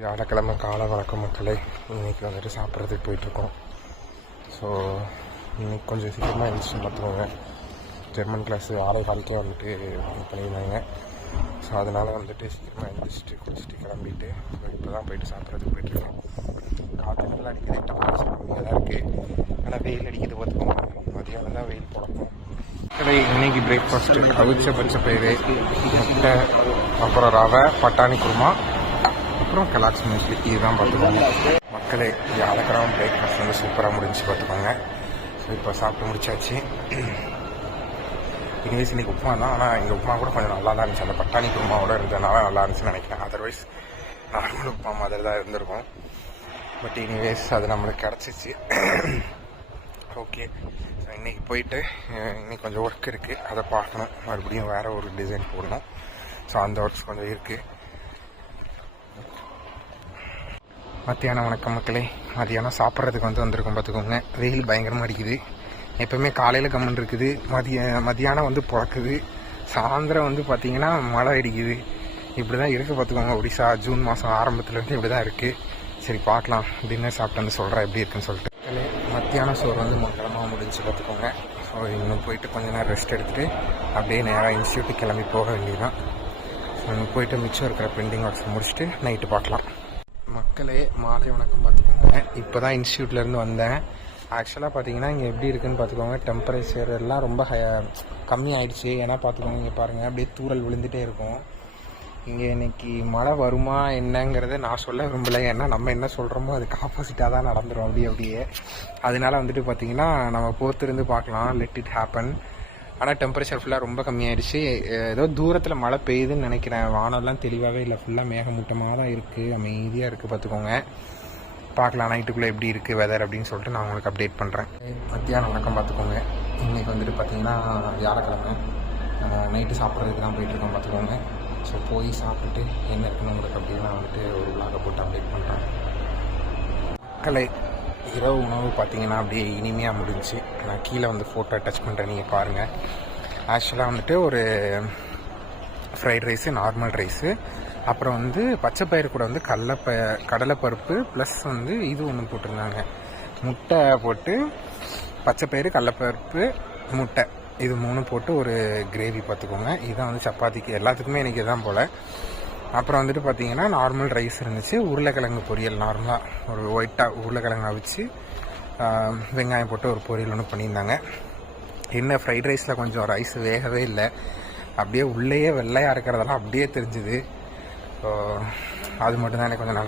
வியாழக்கிழமை காலை வணக்கம் மக்களே. இன்றைக்கி வந்துட்டு சாப்பிட்றதுக்கு போயிட்டுருக்கோம். ஸோ இன்றைக்கி கொஞ்சம் சீக்கிரமாக எழுந்திரிச்சு பார்த்துக்கோங்க. ஜெர்மன் கிளாஸு 6:15 வந்துட்டு பண்ணியிருந்தாங்க. ஸோ அதனால் வந்துட்டு சீக்கிரமாக எழுந்திரிச்சிட்டு குளிச்சுட்டு கிளம்பிட்டு இப்போ தான் போயிட்டு சாப்பிட்றதுக்கு போயிட்டுருக்கோம். காற்று நல்லா அடிக்குது, டெம்பரேச்சர் கம்மியாக தான் இருக்குது. ஆனால் வெயில் அடிக்குது பார்த்துக்கோங்க. மதியானம் தான் வெயில் போடணும். இன்றைக்கி பிரேக்ஃபாஸ்ட்டு அவிச்ச பச்சை பயிறு, முட்டை, அப்புறம் ரவை, பட்டாணி குருமா, அப்புறம் கலாக்ஸ் மோஸ்ட்லி இதுதான் பார்த்துக்கோங்க மக்களே. வியாழக்கிழமை பிரேக்ஃபாஸ்ட் வந்து சூப்பராக முடிஞ்சு பார்த்துக்கோங்க. ஸோ இப்போ சாப்பிட்டு முடிச்சாச்சு. இனிவேஸ் இன்றைக்கி உப்புமா தான். ஆனால் இந்த உப்புமா கூட கொஞ்சம் நல்லா தான் இருந்துச்சு. அந்த பட்டாணி குருமாவோட இருந்ததுனால நல்லா இருந்துச்சுன்னு நினைக்கிறேன். அதர்வைஸ் நார்மல் உப்புமா மாதிரி தான் இருந்திருக்கும். பட் இனிவேஸ் அது நம்மளுக்கு கிடச்சிச்சு. ஓகே, ஸோ இன்றைக்கி போயிட்டு இன்னைக்கு கொஞ்சம் ஒர்க் இருக்குது, அதை பார்க்கணும். மறுபடியும் வேறு ஒரு டிசைன் போடணும். ஸோ அந்த ஒர்க்ஸ் கொஞ்சம் இருக்குது. மத்தியானம் வணக்கம் மக்களே. மதியானம் சாப்பிட்றதுக்கு வந்திருக்கோம் பார்த்துக்கோங்க. வெயில் பயங்கரமாக அடிக்குது. எப்போவுமே காலையில் கம்மன் இருக்குது, மதியானம் வந்து பிறக்குது, சாயந்தரம் வந்து பார்த்திங்கன்னா மழை அடிக்குது. இப்படி தான் இருக்குது பார்த்துக்கோங்க. ஒடிசா ஜூன் மாதம் ஆரம்பத்துலேருந்து இப்படி தான் இருக்குது. சரி பார்க்கலாம், டின்னர் சாப்பிட்டு வந்து சொல்கிறேன் எப்படி இருக்குன்னு சொல்லிட்டு. மத்தியானம் சோறு வந்து மங்களமாக முடிஞ்சு பார்த்துக்கோங்க. ஸோ இன்னும் போயிட்டு கொஞ்ச நேரம் ரெஸ்ட் எடுத்துகிட்டு அப்படியே நேராக இன்ஸ்டியூட்டுக்கு கிளம்பி போக வேண்டியதுதான். ஸோ இன்னும் போயிட்டு மிச்சம் இருக்கிற பெண்டிங் ஒர்க்ஸ் முடிச்சுட்டு நைட்டு பார்க்கலாம் மக்களே. மாலை வணக்கம் பார்த்துக்கோங்க. இப்போ தான் இன்ஸ்டியூட்லேருந்து வந்தேன். ஆக்சுவலாக பார்த்தீங்கன்னா இங்கே எப்படி இருக்குதுன்னு பார்த்துக்கோங்க. டெம்பரேச்சர் எல்லாம் ரொம்ப கம்மி ஆகிடுச்சு. ஏன்னா பார்த்துக்கோங்க, இங்கே பாருங்கள் அப்படியே தூறல் விழுந்துகிட்டே இருக்கும். இங்கே இன்றைக்கி மழை வருமா என்னங்கிறத நான் சொல்ல விரும்பலை. ஏன்னா நம்ம என்ன சொல்கிறோமோ அதுக்கு ஆப்போசிட்டாக தான் நடந்துடும் அப்படியே. அதனால வந்துட்டு பார்த்திங்கன்னா நம்ம பொறுத்திருந்து பார்க்கலாம், லெட் இட் ஹேப்பன். ஆனால் டெம்பரேச்சர் ஃபுல்லாக ரொம்ப கம்மியாயிடுச்சு. ஏதோ தூரத்தில் மழை பெய்யுதுன்னு நினைக்கிறேன். வானம்லாம் தெளிவாகவே இல்லை, ஃபுல்லாக மேகமூட்டமாக தான் இருக்குது, அமைதியாக இருக்குது பார்த்துக்கோங்க. பார்க்கலாம் நைட்டுக்குள்ளே எப்படி இருக்குது வெதர் அப்படின்னு சொல்லிட்டு நான் உங்களுக்கு அப்டேட் பண்ணுறேன். மத்தியானம் வணக்கம் பார்த்துக்கோங்க. இன்றைக்கி வந்துட்டு பார்த்திங்கன்னா வியாழக்கிழமை நைட்டு சாப்பிட்றதுக்கு தான் போயிட்டுருக்கோம் பார்த்துக்கோங்க. ஸோ போய் சாப்பிட்டுட்டு என்ன இருக்குன்னு உங்களுக்கு அப்படியே நான் வந்துட்டு ஒரு விளாகை போட்டு அப்டேட் பண்ணுறேன் மக்களை. இரவு உணவு பார்த்திங்கன்னா அப்படியே இனிமையாக முடிஞ்சு. நான் கீழே வந்து ஃபோட்டோ டச் பண்ணுறேன், நீங்கள் பாருங்கள். ஆக்சுவலாக வந்துட்டு ஒரு ஃப்ரைட் ரைஸு, நார்மல் ரைஸு, அப்புறம் வந்து பச்சை பயிறு கூட வந்து கடலைப்பருப்பு ப்ளஸ் வந்து இது ஒன்று போட்டிருந்தாங்க, முட்டை போட்டு பச்சை பயிறு, கடலைப்பருப்பு, முட்டை, இது 3 போட்டு ஒரு கிரேவி பார்த்துக்கோங்க. இதுதான் வந்து சப்பாத்திக்கு எல்லாத்துக்குமே எனக்கு இதான் போல். அப்புறம் வந்துட்டு பார்த்திங்கன்னா நார்மல் ரைஸ் இருந்துச்சு, உருளைக்கிழங்கு பொரியல், நார்மலாக ஒரு ஒயிட்டாக உருளைக்கிழங்கு அவிச்சு வெங்காயம் போட்டு ஒரு பொரியல் ஒன்று பண்ணியிருந்தாங்க. என்ன ஃப்ரைட் ரைஸில் கொஞ்சம் ரைஸ் வேகவே இல்லை, அப்படியே உள்ளேயே வெள்ளையாக இருக்கிறதெல்லாம் அப்படியே தெரிஞ்சுது. ஸோ அது மட்டும்தான் எனக்கு கொஞ்சம் நல்லா